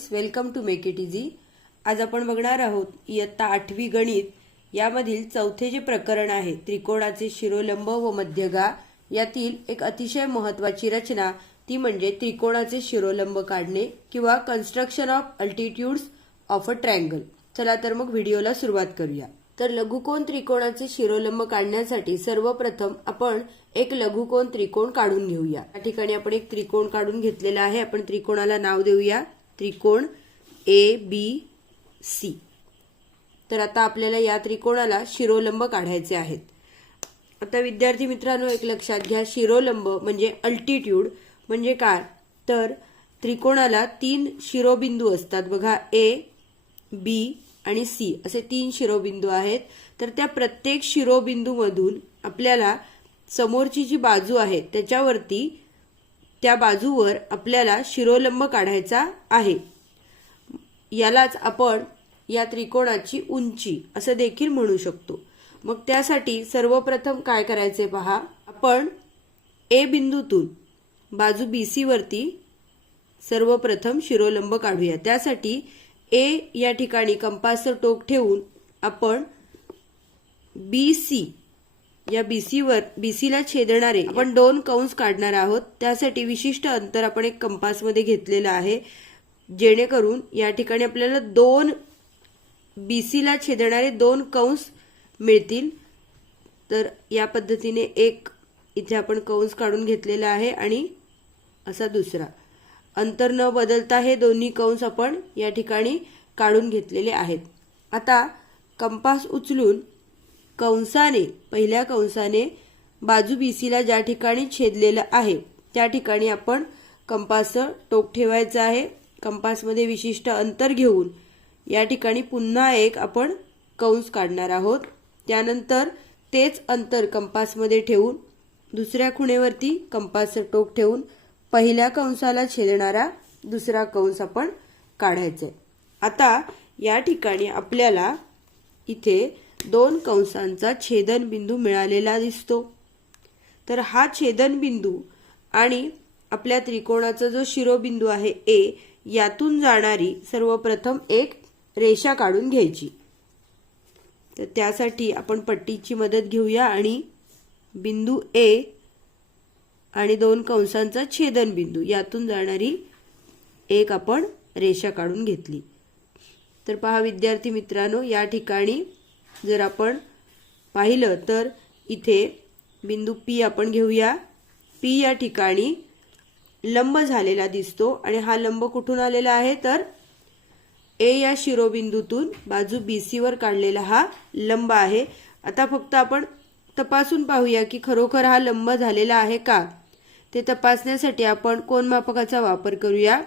Students welcome to make it easy आज आपण बघणार आहोत इयत्ता आठवी गणित. यामधील चौथे जे प्रकरण आहे त्रिकोणाचे शिरोलंब व मध्यगा यातील एक अतिशय महत्वाची रचना ती म्हणजे त्रिकोणाचे शिरोलंब काढणे किंवा construction of altitudes of a triangle चला तर मग व्हिडिओला सुरुवात करूया. तर लघुकोन त्रिकोणाचे शिरोलंब काढण्यासाठी सर्वप्रथम आपण एक लघुकोन त्रिकोण काढून घेऊया. या ठिकाणी आपण एक त्रिकोण काढून घेतलेला आहे. आपण त्रिकोणाला नाव देऊया. त्रिकोण ए बी सी तर आता आपल्याला या त्रिकोणाला शिरोलंब काढायचे आहेत. आता विद्यार्थी मित्रांनो एक लक्षात घ्या शिरोलंब म्हणजे अल्टिट्यूड म्हणजे काय? तर त्रिकोणाला तीन शिरोबिंदू असतात. बघा ए बी आणि सी असे तीन शिरोबिंदू आहेत. तर त्या प्रत्येक शिरोबिंदूमधून आपल्याला समोरची जी बाजू आहे त्याच्यावरती त्या बाजूवर आपल्याला शिरोलंब काढायचा आहे. यालाच आपण या त्रिकोणाची उंची असं देखील म्हणू शकतो. मग त्यासाठी सर्वप्रथम काय करायचे पहा? आपण ए बिंदूतून बाजू बी सी वरती सर्वप्रथम शिरोलंब काढूया. त्यासाठी ए या ठिकाणी कंपासचं टोक ठेवून आपण बी सी या बी सीवर बी सीला छेदणारे आपण दोन कंस काढणार आहोत. त्यासाठी विशिष्ट अंतर आपण एक कंपासमध्ये घेतलेलं आहे. जेणेकरून या ठिकाणी आपल्याला दोन बी सीला छेदणारे दोन कंस मिळतील. तर या पद्धतीने एक इथे आपण कंस काढून घेतलेला आहे आणि असा दुसरा. अंतर न बदलता हे दोन्ही कंस आपण या ठिकाणी काढून घेतलेले आहेत. आता कंपास उचलून कंसाने पहिल्या कंसाने बाजू बीसीला ज्या ठिकाणी छेदलेलं आहे त्या ठिकाणी आपण कंपासचं टोक ठेवायचं आहे. कंपासमध्ये विशिष्ट अंतर घेऊन या ठिकाणी पुन्हा एक आपण कंस काढणार आहोत. त्यानंतर तेच अंतर कंपासमध्ये ठेवून दुसऱ्या खुणेवरती कंपासचं टोक ठेवून पहिल्या कंसाला छेदणारा दुसरा कंस आपण काढायचा आहे आता या ठिकाणी आपल्याला इथे दोन कंसांचा छेदनबिंदू मिळालेला दिसतो. तर हा छेदनबिंदू आणि आपल्या त्रिकोणाचा जो शिरोबिंदू आहे ए यातून जाणारी सर्वप्रथम एक रेषा काढून घ्यायची. तर त्यासाठी आपण पट्टीची मदत घेऊया आणि बिंदू ए आणि दोन कंसांचा छेदनबिंदू यातून जाणारी एक आपण रेषा काढून घेतली. तर पहा विद्यार्थी मित्रांनो या ठिकाणी जर आपण पाहिलं तर इथे बिंदू पी आपण घेऊया. पी या ठिकाणी लंब झालेला दिसतो आणि हा लंब कुठून आलेला आहे? तर ए या शिरोबिंदूतून बाजू बी सीवर काढलेला हा लंब आहे. आता फक्त आपण तपासून पाहूया की खरोखर हा लंब झालेला आहे का? ते तपासण्यासाठी आपण कोण मापकाचा वापर करूया.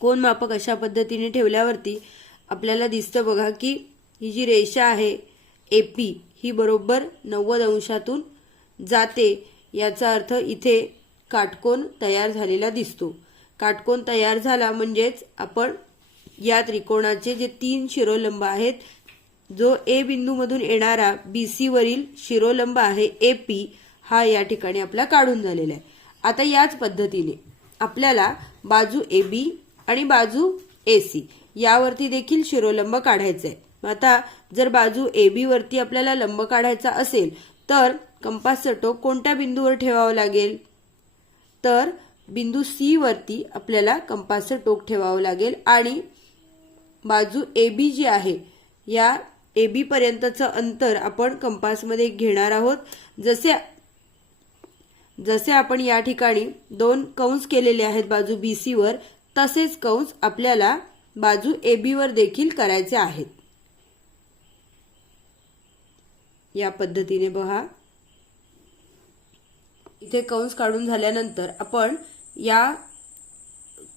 कोण मापक अशा पद्धतीने ठेवल्यावरती आपल्याला दिसतं बघा की ही जी रेषा आहे ए पी ही बरोबर नव्वद अंशातून जाते. याचा अर्थ इथे काटकोन तयार झालेला दिसतो. काटकोन तयार झाला म्हणजेच आपण या त्रिकोणाचे जे तीन शिरोलंब आहेत जो ए बिंदूमधून येणारा बी सी वरील शिरोलंब आहे ए पी हा या ठिकाणी आपला काढून झालेला आहे. आता याच पद्धतीने आपल्याला बाजू ए बी आणि बाजू ए सी यावरती देखील शिरोलंब काढायचा आहे आता जर बाजू ए बी वरती आपल्याला लंब काढायचा असेल तर कंपासचं टोक कोणत्या बिंदूवर ठेवावं लागेल? तर बिंदू सी वरती आपल्याला कंपासचं टोक ठेवावं लागेल आणि बाजू ए बी जी आहे या ए बी पर्यंतचं अंतर आपण कंपासमध्ये घेणार आहोत. जसे जसे आपण या ठिकाणी दोन कंस केलेले आहेत बाजू बी सी वर तसेच कंस आपल्याला बाजू ए बी वर देखील करायचे आहेत. या पद्धतीने बघा. इथे कंस काढून झाल्यानंतर आपण या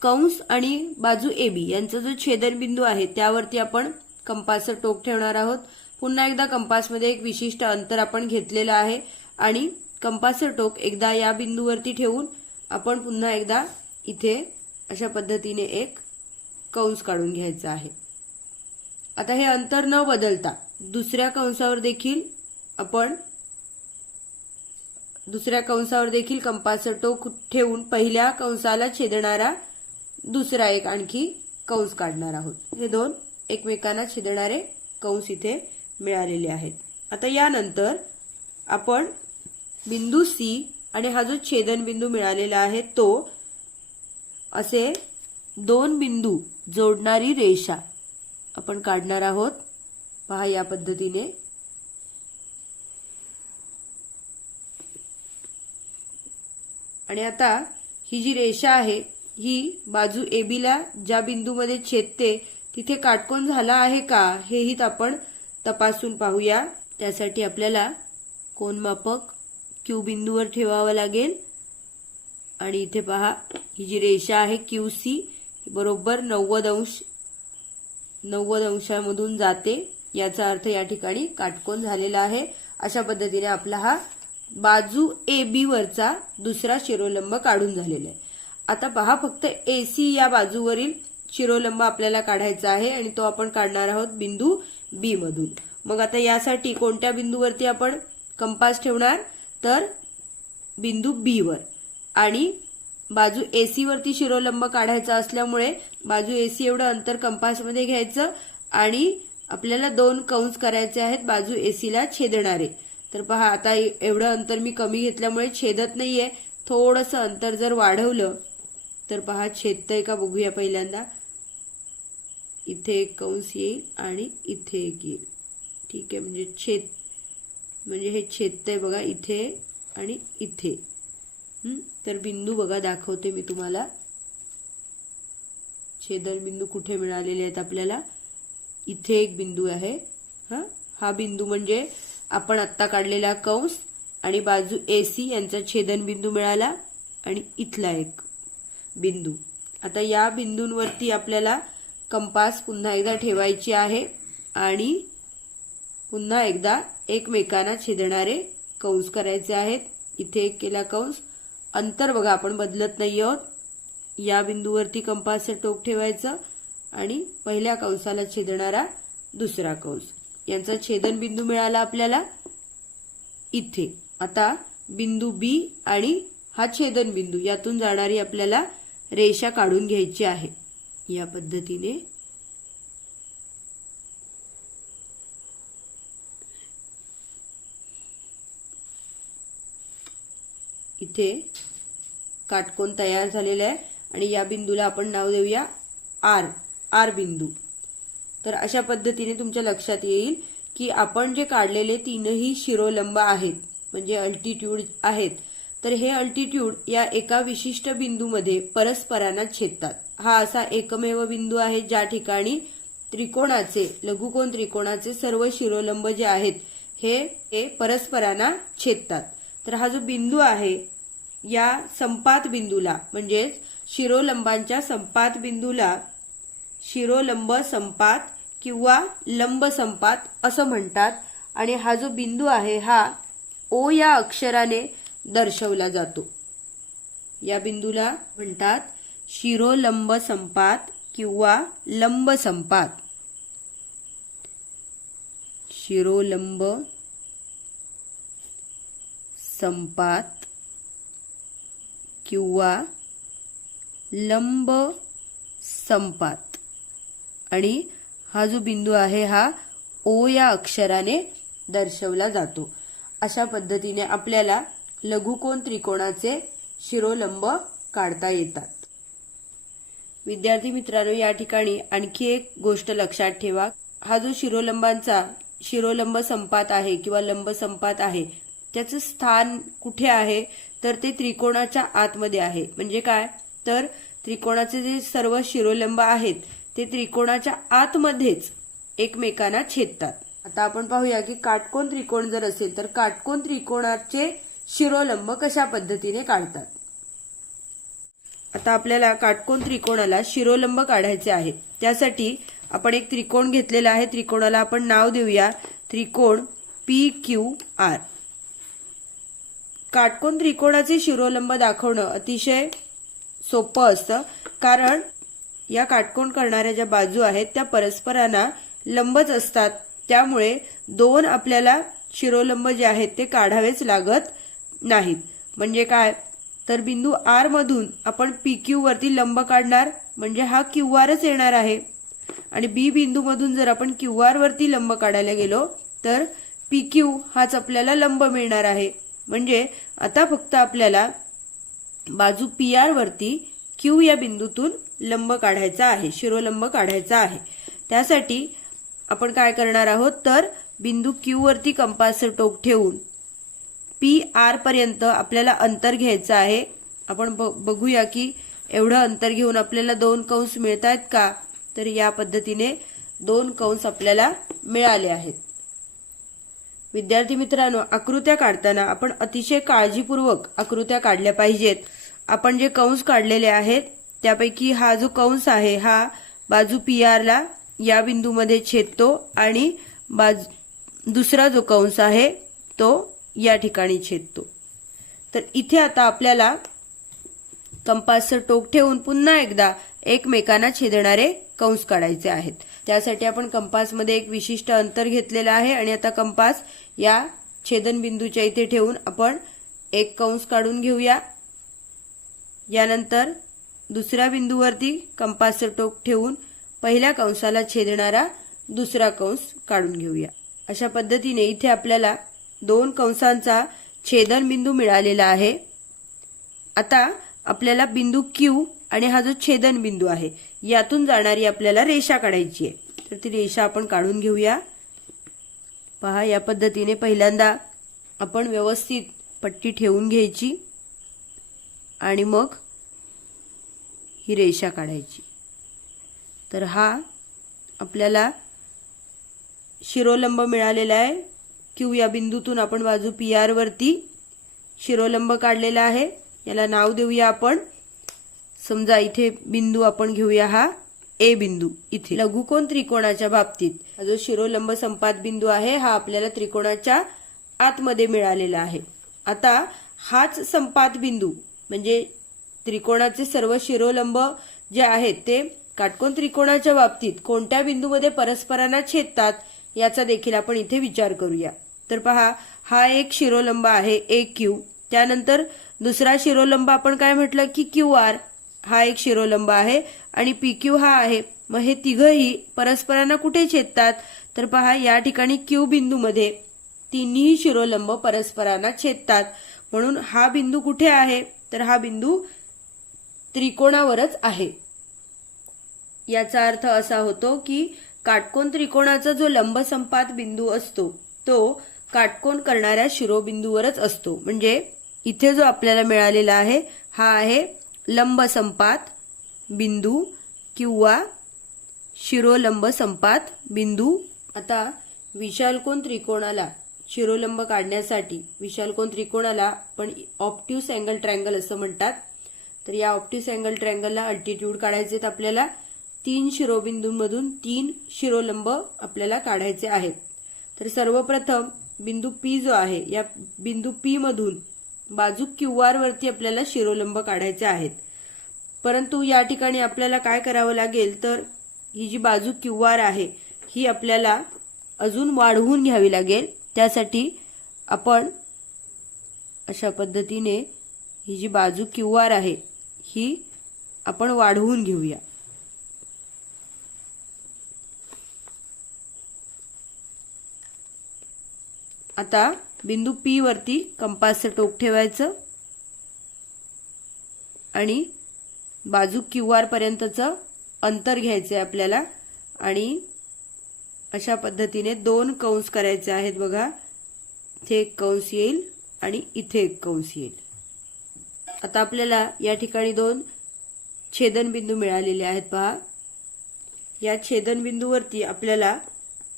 कंस आणि बाजू ए बी यांचा जो छेदनबिंदू आहे त्यावरती आपण कंपासचं टोक ठेवणार आहोत. पुन्हा एकदा कंपासमध्ये एक विशिष्ट अंतर आपण घेतलेलं आहे आणि कंपासचं टोक एकदा या बिंदूवरती ठेवून आपण पुन्हा एकदा इथे अशा पद्धतीने एक कंस काढून घ्यायचा आहे. आता हे अंतर न बदलता दुसऱ्या कंसावर देखील आपण दुसऱ्या कंसावर देखील कंपासचं टोक ठेवून पहिल्या कंसाला छेदणारा दुसरा एक आणखी कंस काढणार आहोत. हे दोन एकमेकांना छेदणारे कंस इथे मिळालेले आहेत. आता यानंतर आपण बिंदू सी आणि हा जो छेदन बिंदू मिळालेला आहे तो असे दोन बिंदू जोडणारी रेषा आपण काढणार आहोत. पहा या पद्धतीने. आणि आता ही जी रेषा आहे ही बाजू ए बीला ज्या बिंदूमध्ये छेदते तिथे काटकोन झाला आहे का हेही आपण तपासून पाहूया. त्यासाठी आपल्याला कोनमापक क्यू बिंदूवर ठेवावं लागेल. आणि इथे पहा ही जी रेषा आहे क्यू सी बरोबर नव्वद अंश नव्वद अंशामधून जाते. याचा अर्थ या ठिकाणी काटकोन झालेला आहे. अशा पद्धतीने आपला हा बाजू ए बी वरचा दुसरा शिरोलंब काढून झालेला आहे. आता पहा फक्त ए सी या बाजूवरील शिरोलंब आपल्याला काढायचा आहे आणि तो आपण काढणार आहोत बिंदू बी मधून. मग आता यासाठी कोणत्या बिंदूवरती आपण कंपास ठेवणार? तर बिंदू बी वर. आणि बाजू एसी वरती शिरोलंब काढायचा असल्यामुळे बाजू एसी एवढं अंतर कंपासमध्ये घ्यायचं आणि आपल्याला दोन कंस करायचे आहेत बाजू एसीला छेदणारे. तर पहा आता एवढं अंतर मी कमी घेतल्यामुळे छेदत नाहीये. थोडंसं अंतर जर वाढवलं तर पहा छेदतंय का बघूया पहिल्यांदा. इथे एक कंस येईल आणि इथे एक येईल. ठीक आहे म्हणजे छेद म्हणजे हे छेदतंय बघा इथे आणि इथे. तर बिंदू बघा दाखवते मी तुम्हाला. छेदन बिंदू कुठे मिळालेले आहेत आपल्याला? इथे एक बिंदू आहे. हा? हा बिंदू म्हणजे आपण आत्ता काढलेला कंस आणि बाजू ए सी यांचा छेदनबिंदू मिळाला आणि इथला एक बिंदू. आता या बिंदूंवरती आपल्याला कंपास पुन्हा एकदा ठेवायची आहे आणि पुन्हा एकदा एकमेकांना छेदणारे कंस करायचे आहेत. इथे एक केला कंस. अंतर बघा आपण बदलत नाही आहोत. या बिंदूवरती कंपासचं टोक ठेवायचं आणि पहिल्या कंसाला छेदणारा दुसरा कंस. यांचा छेदन बिंदू मिळाला आपल्याला? इथे. आता बिंदू बी आणि हा छेदन बिंदू यातून जाणारी आपल्याला रेषा काढून घ्यायची आहे. या पद्धतीने इथे काटकोन तयार झालेला आहे आणि या बिंदूला आपण नाव देऊया आर आर बिंदू. तर अशा पद्धतीने तुमच्या लक्षात येईल की आपण जे काढलेले तीनही शिरोलंब आहेत म्हणजे अल्टिट्यूड आहेत तर हे अल्टिट्यूड या एका विशिष्ट बिंदूमध्ये परस्परांना छेदतात. हा असा एकमेव बिंदू आहे ज्या ठिकाणी त्रिकोणाचे लघुकोन त्रिकोणाचे सर्व शिरोलंब जे आहेत हे हे परस्परांना छेदतात. तर हा जो बिंदू आहे या संपात बिंदूला म्हणजेच शिरोलंबांच्या संपात बिंदूला शिरोलंब संपात किंवा लंब संपात असं म्हणतात. आणि हा जो बिंदू आहे हा ओ या अक्षराने दर्शवला जातो. या बिंदूला म्हणतात शिरोलंब संपात किंवा लंब संपात. शिरोलंब संपात किंवा लंब संपात. आणि हा जो बिंदू आहे हा ओ या अक्षराने दर्शवला जातो. अशा पद्धतीने आपल्याला लघुकोन त्रिकोणाचे शिरोलंब काढता येतात. विद्यार्थी मित्रांनो या ठिकाणी आणखी एक गोष्ट लक्षात ठेवा. हा जो शिरोलंबांचा शिरोलंब संपात आहे किंवा लंब संपात आहे त्याचं स्थान कुठे आहे? तर ते त्रिकोणाच्या आतमध्ये आहे. म्हणजे काय? तर त्रिकोणाचे जे सर्व शिरोलंब आहेत ते त्रिकोणाच्या आतमध्येच एकमेकांना छेदतात. आता आपण पाहूया की काटकोन त्रिकोण जर असेल तर काटकोन त्रिकोणाचे शिरोलंब कशा पद्धतीने काढतात? आता आपल्याला काटकोन त्रिकोणाला शिरोलंब काढायचे आहेत त्यासाठी आपण एक त्रिकोण घेतलेला आहे. त्रिकोणाला आपण नाव देऊया. त्रिकोण पी क्यू आर. काटकोन त्रिकोणाचे शिरोलंब दाखवणं अतिशय सोपं असतं. कारण या काटकोण करणाऱ्या ज्या बाजू आहेत त्या परस्परांना लंबच असतात. त्यामुळे दोन आपल्याला शिरोलंब जे आहेत ते काढावेच लागत नाहीत. म्हणजे काय? तर बिंदू आर मधून आपण पी क्यू वरती लंब काढणार. म्हणजे हा क्यू आरच येणार आहे. आणि बी बिंदू मधून जर आपण क्यू आर वरती लंब काढायला गेलो तर पी क्यू हाच आपल्याला लंब मिळणार आहे. म्हणजे आता फक्त आपल्याला बाजू पी आर वरती क्यू या बिंदूतून लंब काढायचा आहे शिरोलंब काढायचा आहे. त्यासाठी आपण काय करणार आहोत? तर बिंदू क्यू वरती कंपासचं टोक ठेवून पी आर पर्यंत आपल्याला अंतर घ्यायचं आहे. आपण बघूया की एवढं अंतर घेऊन आपल्याला दोन कंस मिळत आहेत का? तर या पद्धतीने दोन कंस आपल्याला मिळाले आहेत. विद्यार्थी मित्रांनो आकृत्या काढताना आपण अतिशय काळजीपूर्वक आकृत्या काढल्या पाहिजेत. आपण जे कंस काढलेले आहेत त्यापैकी हा जो कंस आहे हा बाजू पी ला या बिंदूमध्ये छेदतो आणि बाजू दुसरा जो कंस आहे तो या ठिकाणी छेदतो. तर इथे आता आपल्याला कंपासचं टोक ठेवून पुन्हा एकदा एकमेकांना छेदणारे कंस काढायचे आहेत. त्यासाठी आपण कंपासमध्ये एक विशिष्ट अंतर घेतलेलं आहे आणि आता कंपास या छेदनबिंदूच्या इथे ठेवून आपण एक कंस काढून घेऊया. यानंतर दुसऱ्या बिंदूवरती कंपासचं टोक ठेवून पहिल्या कंसाला छेदणारा दुसरा कंस काढून घेऊया. अशा पद्धतीने इथे आपल्याला दोन कंसांचा छेदन बिंदू मिळालेला आहे. आता आपल्याला बिंदू क्यू आणि हा जो छेदन बिंदू आहे यातून जाणारी आपल्याला रेषा काढायची आहे. तर ती रेषा आपण काढून घेऊया. पहा या पद्धतीने पहिल्यांदा आपण व्यवस्थित पट्टी ठेवून घ्यायची. आणि मग ही रेषा काढायची. तर हा आपल्याला शिरोलंब मिळालेला आहे. क्यू या बिंदूतून आपण बाजू पी आर वरती शिरोलंब काढलेला आहे. याला नाव देऊया आपण. समजा इथे बिंदू आपण घेऊया हा ए बिंदू इथे. लघुकोण त्रिकोणाच्या बाबतीत. हा जो शिरोलंब संपात बिंदू आहे हा आपल्याला त्रिकोणाच्या आतमध्ये मिळालेला आहे. आता हाच संपात बिंदू. म्हणजे त्रिकोणाचे सर्व शिरोलंब जे आहेत ते काटकोन त्रिकोणाच्या बाबतीत कोणत्या बिंदूमध्ये परस्परांना छेदतात याचा देखील आपण इथे विचार करूया. तर पहा हा एक शिरोलंब आहे ए क्यू. त्यानंतर दुसरा शिरोलंब आपण काय म्हटलं? की क्यू आर. हा एक शिरोलंब आहे आणि पी क्यू हा आहे. मग हे तिघही परस्परांना कुठे छेदतात? तर पहा या ठिकाणी क्यू बिंदूमध्ये तिन्ही शिरोलंब परस्परांना छेदतात. म्हणून हा बिंदू कुठे आहे? तर हा बिंदू त्रिकोणावरच आहे. याचा अर्थ असा होतो की काटकोन त्रिकोणाचा जो लंब संपात बिंदू असतो तो काटकोन करणाऱ्या शिरोबिंदूवरच असतो. म्हणजे इथे जो आपल्याला मिळालेला आहे हा आहे लंब संपात बिंदू किंवा शिरोलंब संपात बिंदू. आता विशालकोन त्रिकोणाला शिरोलंब काढण्यासाठी विशालकोन त्रिकोणाला पण ऑप्टिव्स अँगल ट्रँगल असं म्हणतात. तर या ऑप्टिव्स अँगल ट्रँगलला अल्टिट्यूड काढायचे आपल्याला. तीन शिरोबिंदूंमधून तीन शिरोलंब आपल्याला काढायचे आहेत. तर सर्वप्रथम बिंदू पी जो आहे या बिंदू पी मधून बाजू क्यू आर वरती आपल्याला शिरोलंब काढायचे आहेत. परंतु या ठिकाणी आपल्याला काय करावं लागेल? तर ही जी बाजू क्यू आर आहे ही आपल्याला अजून वाढवून घ्यावी लागेल. त्यासाठी आपण अशा पद्धतीने ही जी बाजू क्यू आर आहे ही आपण वाढवून घेऊया. आता बिंदू पी वरती कंपासचं टोक ठेवायचं आणि बाजू क्यू आर पर्यंतचं अंतर घ्यायचं आहे आपल्याला आणि अशा पद्धतीने दोन कंस करायचे आहेत बघा. इथे एक कंस येईल आणि इथे एक कंस येईल. आता आपल्याला या ठिकाणी दोन छेदनबिंदू मिळालेले आहेत पहा. या छेदनबिंदूवरती आपल्याला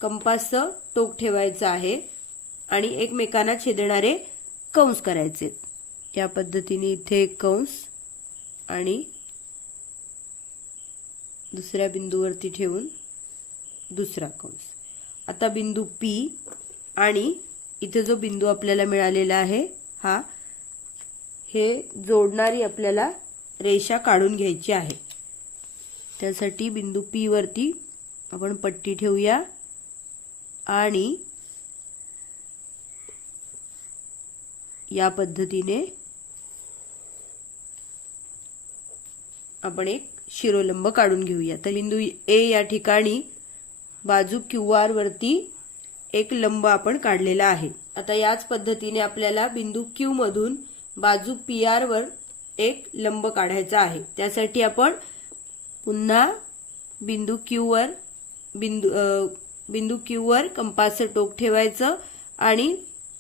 कंपासचं टोक ठेवायचं आहे आणि एकमेकांना छेदणारे कंस करायचे या पद्धतीने इथे एक कंस आणि दुसऱ्या बिंदूवरती ठेवून दुसरा कंस. आता बिंदू पी आणि इथे जो बिंदू आपल्याला मिळालेला आहे हा हे जोडणारी आपल्याला रेषा काढून घ्यायची आहे. त्यासाठी बिंदू पी वरती आपण पट्टी ठेवूया आणि या पद्धतीने आपण एक शिरोलंब काढून घेऊया. तर बिंदू ए या ठिकाणी बाजू क्यू आर वरती एक लंब आपण काढलेला आहे. आता याच पद्धतीने आपल्याला बिंदू क्यू मधून बाजू पी आर वर एक लंब काढायचा आहे. त्यासाठी आपण पुन्हा बिंदू क्यू वर बिंदू बिंदू क्यू वर कंपासचं टोक ठेवायचं आणि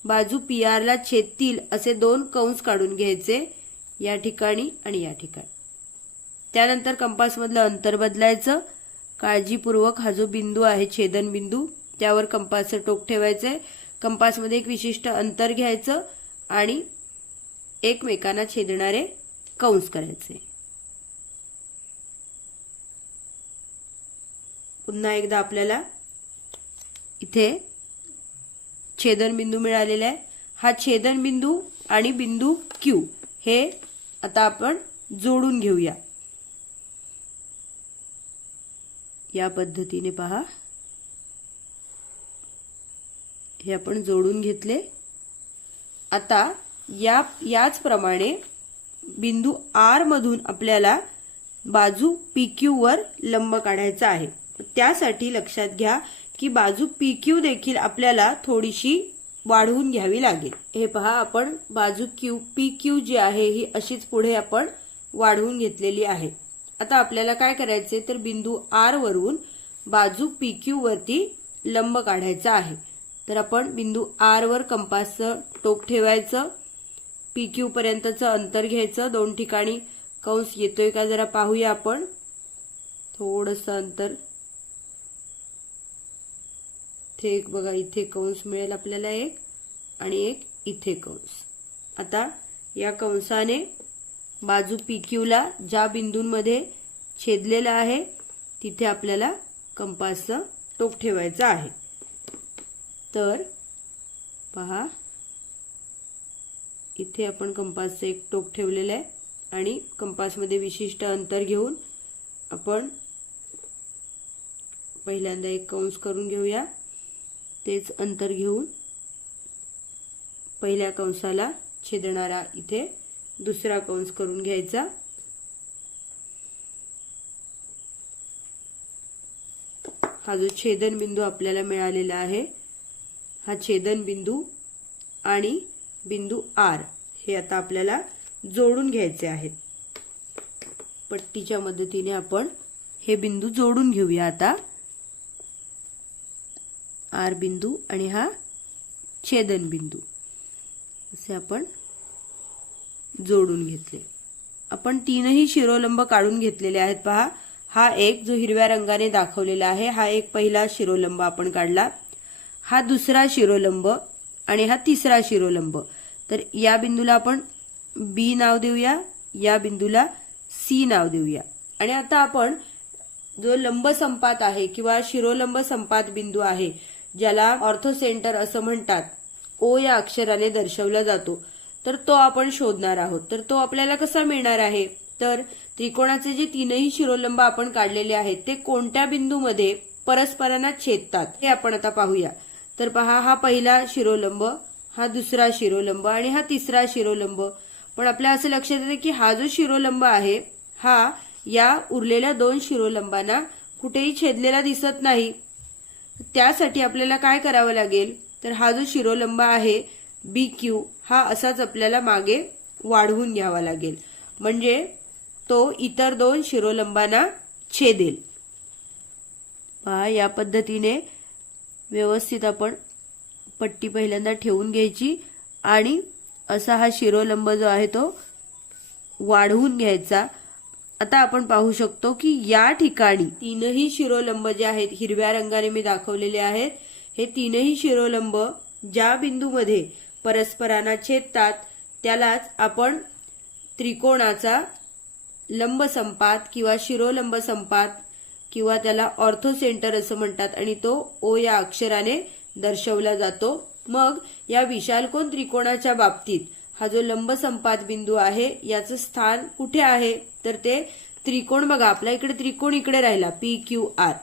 बाजू पी आर ला छेदतील असे दोन कंस काढून घ्यायचे या ठिकाणी आणि या ठिकाणी. त्यानंतर कंपासमधलं अंतर बदलायचं. काळजीपूर्वक हा जो बिंदू आहे छेदन बिंदू त्यावर कंपासचं टोक ठेवायचंय. कंपासमध्ये एक विशिष्ट अंतर घ्यायचं आणि एकमेकांना छेदणारे कंस करायचे. पुन्हा एकदा आपल्याला इथे छेदन बिंदू मिळालेला आहे. हा छेदन बिंदू आणि बिंदू क्यू हे आता आपण जोडून घेऊया. या पद्धतीने पहा. हे आपण जोडून घेतले. आता या याचप्रमाणे बिंदू आर मधून आपल्याला बाजू पी क्यू वर लंब काढायचा आहे. त्यासाठी लक्षात घ्या की बाजू पी क्यू देखील आपल्याला थोडीशी वाढवून घ्यावी लागेल. हे पहा आपण बाजू क्यू पी क्यू जी आहे ही अशीच पुढे आपण वाढवून घेतलेली आहे. आता आपल्याला काय करायचे तर बिंदू आर वरून बाजू पी क्यू वरती लंब काढायचा आहे. तर आपण बिंदू आर वर कंपासचं टोक ठेवायचं. पी क्यू पर्यंतचं अंतर घ्यायचं. दोन ठिकाणी कंस येतोय का जरा पाहूया आपण. थोडंसं अंतर. इथे एक बघा इथे कंस मिळेल आपल्याला एक आणि एक इथे कंस. आता या कंसाने बाजू पी ज्या बिंदूंमध्ये छेदलेलं आहे तिथे आपल्याला कंपासचं टोक ठेवायचं आहे. तर पहा इथे आपण कंपासचं एक टोक ठेवलेलं आहे आणि कंपासमध्ये विशिष्ट अंतर घेऊन आपण पहिल्यांदा एक कंस करून घेऊया. तेच अंतर घेऊन पहिल्या कंसाला छेदणारा इथे दुसरा कंस करून घ्यायचा. हा जो छेदन बिंदू आपल्याला मिळालेला आहे हा छेदन बिंदू आणि बिंदू आर हे आता आपल्याला जोडून घ्यायचे आहेत. पट्टीच्या मदतीने आपण हे बिंदू जोडून घेऊया आता. आर बिंदू आणि हा छेदन बिंदू असे आपण जोडून घेतले. आपण तीनही शिरोलंब काढून घेतलेले आहेत पहा. हा एक जो हिरव्या रंगाने दाखवलेला आहे हा एक पहिला शिरोलंब आपण काढला. हा दुसरा शिरोलंब आणि हा तिसरा शिरोलंब. तर या बिंदूला आपण बी नाव देऊया या बिंदूला सी नाव देऊया. आणि आता आपण जो लंब संपात आहे किंवा शिरोलंब संपात बिंदू आहे ज्याला ऑर्थो सेंटर असं म्हणतात ओ या अक्षराने दर्शवला जातो. तर तो आपण शोधणार आहोत. तर तो आपल्याला कसा मिळणार आहे? तर त्रिकोणाचे जे तीनही शिरोलंब आपण काढलेले आहेत ते कोणत्या बिंदूमध्ये परस्परांना छेदतात हे आपण आता पाहूया. तर पहा हा पहिला शिरोलंब हा दुसरा शिरोलंब आणि हा तिसरा शिरोलंब. पण आपल्या असं लक्षात येतं की हा जो शिरोलंब आहे हा या उरलेल्या दोन शिरोलंबांना कुठेही छेदलेला दिसत नाही. त्यासाठी आपल्याला काय करावं लागेल? तर हा जो शिरोलंब आहे बी क्यू हा असाच आपल्याला मागे वाढवून घ्यावा लागेल. म्हणजे तो इतर दोन शिरोलंबांना छेदेल. पहा या पद्धतीने व्यवस्थित आपण पट्टी पहिल्यांदा ठेवून घ्यायची आणि असा हा शिरोलंब जो आहे तो वाढवून घ्यायचा. आता आपण पाहू शकतो की या ठिकाणी तीनही शिरोलंब जे आहेत हिरव्या रंगाने मी दाखवलेले आहेत हे तीनही शिरोलंब ज्या बिंदूमध्ये परस्परांना छेदतात त्यालाच आपण त्रिकोणाचा लंबसंपात किंवा शिरोलंब संपात किंवा त्याला ऑर्थो सेंटर असं म्हणतात आणि तो ओ या अक्षराने दर्शवला जातो. मग या विशालकोन त्रिकोणाच्या बाबतीत? हा जो लंबसंपात बिंदू आहे याचं स्थान कुठे आहे? तर ते त्रिकोण बघा आपल्या इकडे त्रिकोण इकडे राहिला पी क्यू आर.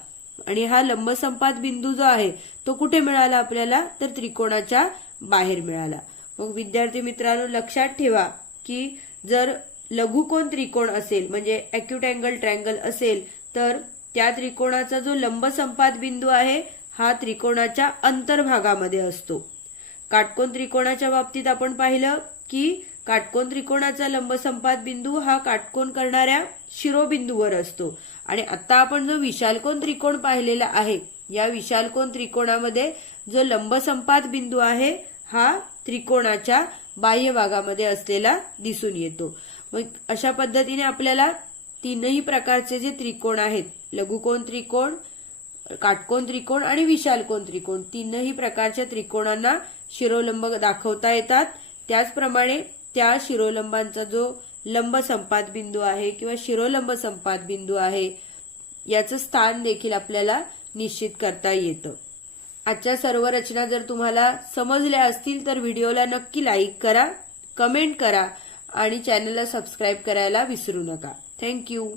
आणि हा लंबसंपात बिंदू जो आहे तो कुठे मिळाला आपल्याला? तर त्रिकोणाच्या बाहेर मिळाला. मग विद्यार्थी मित्रांनो लक्षात ठेवा की जर लघुकोन त्रिकोण असेल म्हणजे अॅक्युट अँगल ट्रँगल असेल तर त्या त्रिकोणाचा जो लंबसंपात बिंदू आहे हा त्रिकोणाच्या अंतर्भागामध्ये असतो. काटकोन त्रिकोणाच्या बाबतीत आपण पाहिलं की काटकोन त्रिकोणाचा लंबसंपात बिंदू हा काटकोन करणाऱ्या शिरोबिंदूवर असतो. आणि आता आपण जो विशालकोन त्रिकोण पाहिलेला आहे या विशालकोन त्रिकोणामध्ये जो लंबसंपात बिंदू आहे हा त्रिकोणाच्या बाह्य भागामध्ये असलेला दिसून येतो. मग अशा पद्धतीने आपल्याला तीनही प्रकारचे जे त्रिकोण आहेत लघुकोन त्रिकोण काटकोन त्रिकोण आणि विशालकोन त्रिकोण तीनही प्रकारच्या त्रिकोणांना शिरोलंब दाखवता येतात. त्याचप्रमाणे त्या शिरोलंबांचा जो लंब संपात बिंदू आहे किंवा शिरोलंब संपात बिंदू आहे याचं स्थान देखील आपल्याला निश्चित करता येतं. आजच्या सर्व रचना जर तुम्हाला समजल्या असतील तर व्हिडिओला नक्की लाईक करा कमेंट करा आणि चॅनलला सबस्क्राईब करायला विसरू नका. थँक्यू.